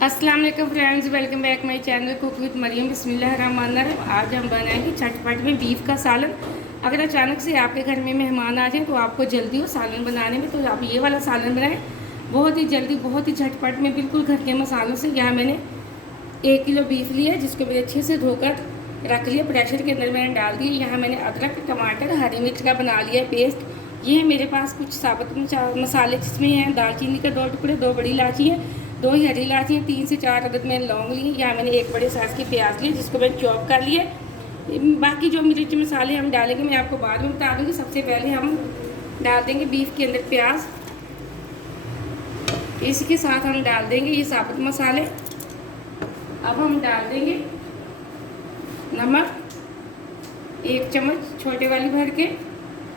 अस्सलाम वालेकुम friends, welcome back my channel cook with Mariam. बिस्मिल्लाहिर्रहमानिर्रहीम। आज हम बनाएंगे झटपट में बीफ का सालन। अगर अचानक से आपके घर में मेहमान आ जाएं तो आपको जल्दी हो सालन बनाने में, तो आप ये वाला सालन बनाएं बहुत ही जल्दी, बहुत ही झटपट में, बिल्कुल घर के मसालों से। यहाँ मैंने 1 किलो बीफ लिया, जिसको मैंने अच्छे से धोकर रख लिया, प्रेशर के अंदर मैंने डाल दिया। यहाँ मैंने अदरक, टमाटर, हरी मिर्च का बना लिया पेस्ट। ये है मेरे पास कुछ साबुत मसाले, जिसमें हैं दालचीनी का 2 टुकड़े, 2 बड़ी इलायची है, 2 हरी इलायची है, 3 से 4 अदद मैंने लौंग ली। यहाँ मैंने 1 बड़े साइज़ की प्याज ली, जिसको मैंने चॉप कर लिया। बाकी जो मिर्च मसाले हम डालेंगे मैं आपको बाद में बता दूँगी। सबसे पहले हम डाल देंगे बीफ के अंदर प्याज, इसी के साथ हम डाल देंगे ये साबुत मसाले। अब हम डाल देंगे नमक 1 चम्मच छोटे वाली भर के।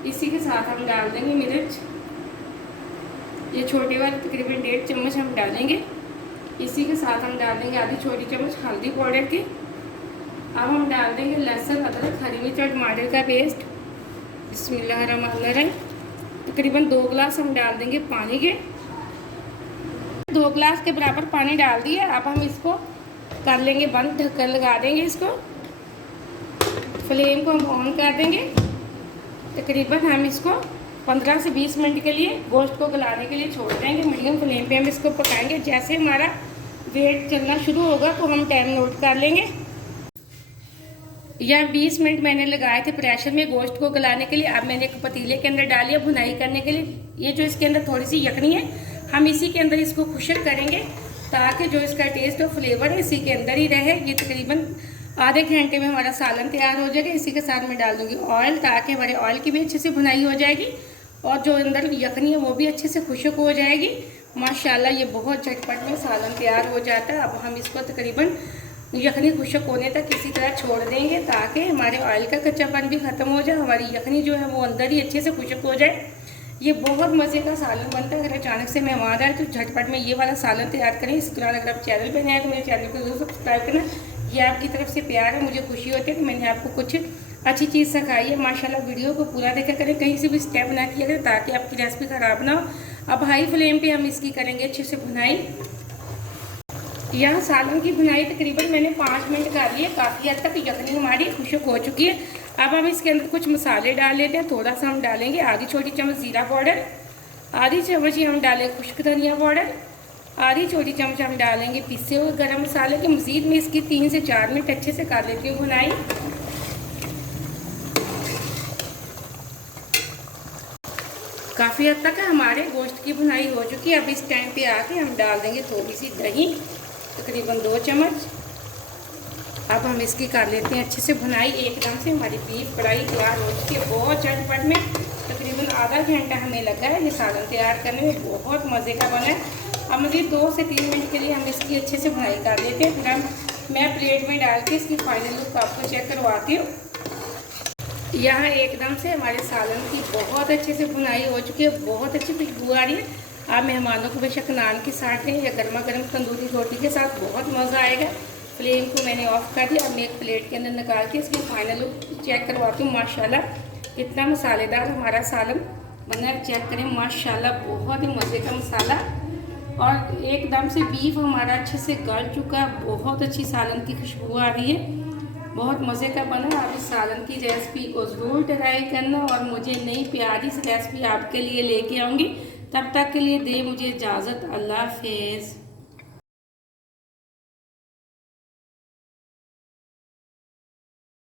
इसी के साथ हम डाल देंगे मिर्च, ये छोटे वाले तकरीबन 1.5 चम्मच हम डालेंगे। इसी के साथ हम डाल देंगे आधी छोटी चम्मच हल्दी पाउडर की। अब हम डाल देंगे लहसुन, अदरक, हरी मिर्च और टमाटर का पेस्ट। बिस्मिल्लाहिर्रहमानिर्रहीम। तकरीबन 2 गिलास हम डाल देंगे पानी के। 2 गिलास के बराबर पानी डाल दिया। अब हम इसको कर लेंगे बंद, ढक्कन लगा देंगे इसको। फ्लेम को हम ऑन कर देंगे। तकरीबन हम इसको 15 से 20 मिनट के लिए गोश्त को गलाने के लिए छोड़ देंगे। मीडियम फ्लेम पे हम इसको पकाएंगे। जैसे हमारा वेट चलना शुरू होगा तो हम टाइम नोट कर लेंगे। यह 20 मिनट मैंने लगाए थे प्रेशर में गोश्त को गलाने के लिए। अब मैंने एक पतीले के अंदर डाली है भुनाई करने के लिए। ये जो इसके अंदर थोड़ी सी यखनी है, हम इसी के अंदर इसको खुशक करेंगे, ताकि जो इसका टेस्ट और फ्लेवर है इसी के अंदर ही रहे। ये तकरीबन आधे घंटे में हमारा सालन तैयार हो जाएगा। इसी के साथ मैं डाल दूँगी ऑयल, ताकि हमारे ऑयल की भी अच्छे से भुनाई हो जाएगी और जो अंदर यखनी है वो भी अच्छे से खुशक हो जाएगी। माशाल्लाह ये बहुत झटपट में सालन तैयार हो जाता है। अब हम इसको तकरीबन यखनी खुशक होने तक इसी तरह छोड़ देंगे, ताकि हमारे ऑयल का कच्चापन भी ख़त्म हो जाए, हमारी यखनी जो है वो अंदर ही अच्छे से खुशक हो जाए। ये बहुत मज़े का सालन बनता है। अगर अचानक से मेहमान आए तो झटपट में ये वाला सालन तैयार करें। इस तरह अगर आप चैनल पर नए हैं तो मेरे चैनल को जरूर सब्सक्राइब करना। ये आपकी तरफ से प्यार है, मुझे खुशी होती है कि मैंने आपको कुछ अच्छी चीज़ सिखाई है। माशाल्लाह वीडियो को पूरा देखा करें, कहीं से भी स्टेप ना किया करें, ताकि आपकी रेसिपी ख़राब ना हो। अब हाई फ्लेम पे हम इसकी करेंगे अच्छे से भुनाई। यहाँ सालन की भुनाई तकरीबन मैंने 5 मिनट कर ली है। काफ़ी हद तक यखनी हमारी खुशक हो चुकी है। अब हम इसके अंदर कुछ मसाले डाल लेते हैं। थोड़ा सा हम डालेंगे आधी छोटी चम्मच ज़ीरा पाउडर, आधी चम्मच ही हम डालेंगे खुश्क धनिया पाउडर, आधी छोटी चम्मच हम डालेंगे पिसे हुए गरम मसाले के। मज़ीद में इसकी 3 से 4 मिनट अच्छे से कर लेती हूँ भुनाई। काफ़ी हद तक हमारे गोश्त की भुनाई हो चुकी है। अब इस टाइम पे आके हम डाल देंगे थोड़ी सी दही, तकरीबन 2 चम्मच। अब हम इसकी कर लेते हैं अच्छे से भुनाई। एकदम से हमारी बीफ कढ़ाई तैयार हो चुकी है बहुत झटपट में। तकरीबन आधा घंटा हमें लगा है ये सालन तैयार करने में, बहुत मज़े का बना है। अब मज़ीद 2 से 3 मिनट के लिए हम इसकी अच्छे से भुनाई कर लेते हैं। फिर मैं प्लेट में डाल के इसकी फाइनल लुक आपको चेक करवाती हूँ। यहाँ एकदम से हमारे सालन की बहुत अच्छे से भुनाई हो चुकी है, बहुत अच्छी खुशबू आ रही है। आप मेहमानों को बेशक नान के साथ दें या गर्मा गर्म तंदूरी रोटी के साथ, बहुत मज़ा आएगा। फ्लेम को मैंने ऑफ कर दिया। अब मैं एक प्लेट के अंदर निकाल के इसकी फाइनल लुक चेक करवाती हूँ। माशाल्लाह कितना मसालेदार हमारा सालन बना है, चेक करें। माशाल्लाह बहुत ही मज़े का मसाला, और एकदम से बीफ हमारा अच्छे से गल चुका है। बहुत अच्छी सालन की खुशबू आ रही है, बहुत मज़े का बना। आप इस सालन की रेसिपी को ज़रूर ट्राई करना, और मुझे नई प्यारी सी रेसिपी आपके लिए लेके आऊँगी। तब तक के लिए दे मुझे इजाज़त। अल्लाह हाफ़िज़।